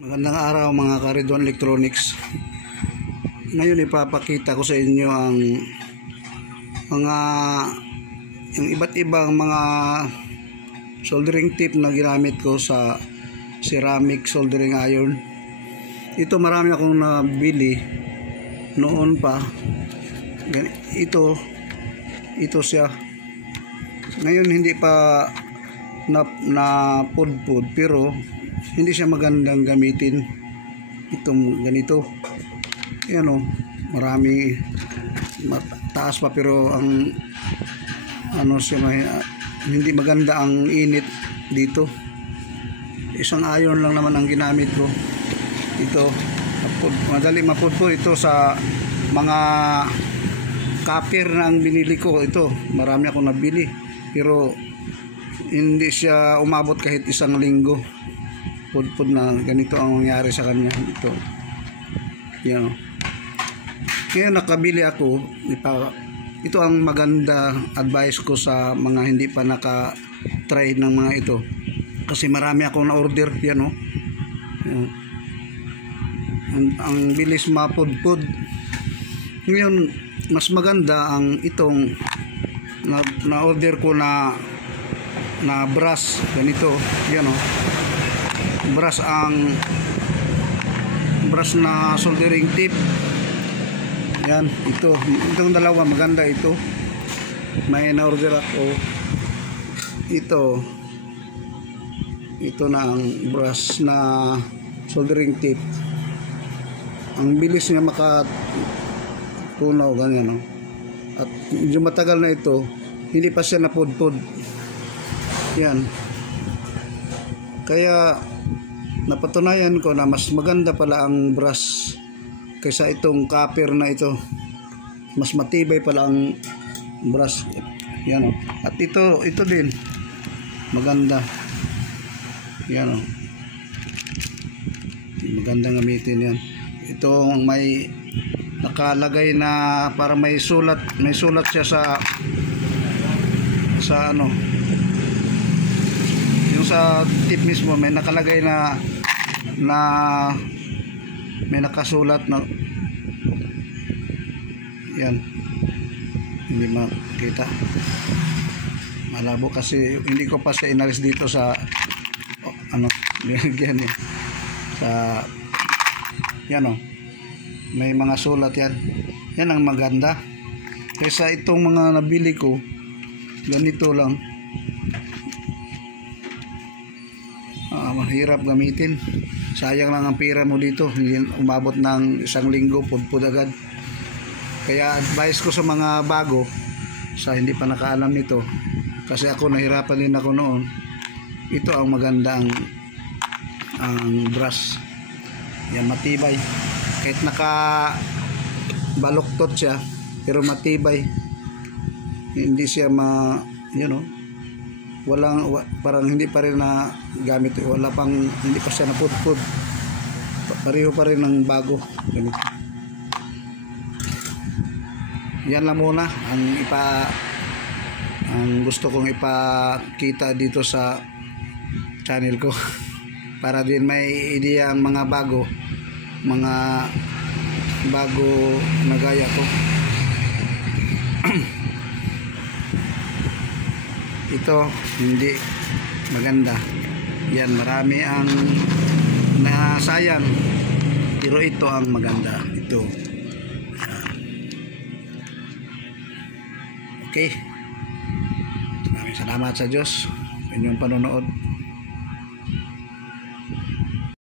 Magandang araw mga Caridon Electronics. Ngayon ipapakita ko sa inyo ang mga iba't ibang mga soldering tip na ginamit ko sa ceramic soldering iron. Ito marami akong nabili noon pa. Ito siya. Ngayon hindi pa na pudpud, pero hindi siya magandang gamitin itong ganito. Yan o, marami taas pa, pero ang siya, hindi maganda ang init dito. Isang iron lang naman ang ginamit ko. Ito madali mapudpud ito sa mga copper na ang binili ko. Ito marami akong nabili, pero hindi siya umabot kahit isang linggo. Pudpud na ganito ang nangyari sa kanya. Yan. Ngayon nakabili ako. Ito ang maganda advice ko sa mga hindi pa naka-try ng mga ito, kasi marami akong na-order. Yan o. Ang bilis mapudpud. Ngayon mas maganda ang itong na-order ko na brush. Ganito. Yan o. Brush na soldering tip. Yan, itong dalawa maganda ito. May na-order ako. Ito na ang brush na soldering tip. Ang bilis niya makatunaw, ganyan, no? At medyo matagal na ito, hindi pa siya napudpud. Yan. Kaya napatunayan ko na mas maganda pala ang brush kaysa itong copper na ito. Mas matibay pala ang brush. Yan o. At ito din maganda. Yan o. Maganda gamitin yan. Itong may nakalagay na para may sulat siya sa yung sa tip mismo, may nakalagay na may nakasulat na yan. Hindi makita, malabo kasi hindi ko pa siya inalis dito sa yan sa yan o. May mga sulat yan. Yan ang maganda kaysa itong mga nabili ko ganito lang. Mahirap gamitin. Sayang lang ang pera mo dito. Hindi umabot ng isang linggo, pudpud agad. Kaya advice ko sa mga bago, sa hindi pa nakaalam nito, kasi ako nahirapan din ako noon, ito ang maganda ang brush. Yan, matibay. Kahit nakabaluktot siya, pero matibay. Hindi siya parang hindi pa rin na gamit, hindi pa siya napudpud, pareho pa rin ng bago. Ganito. Yan lang muna ang gusto kong ipakita dito sa channel ko para din may ideya ang mga bago na gaya ko. Ito hindi maganda. Yan, marami ang nasayang, pero ito ang maganda. Ito. Okay, maraming salamat sa Diyos sa inyong panonood.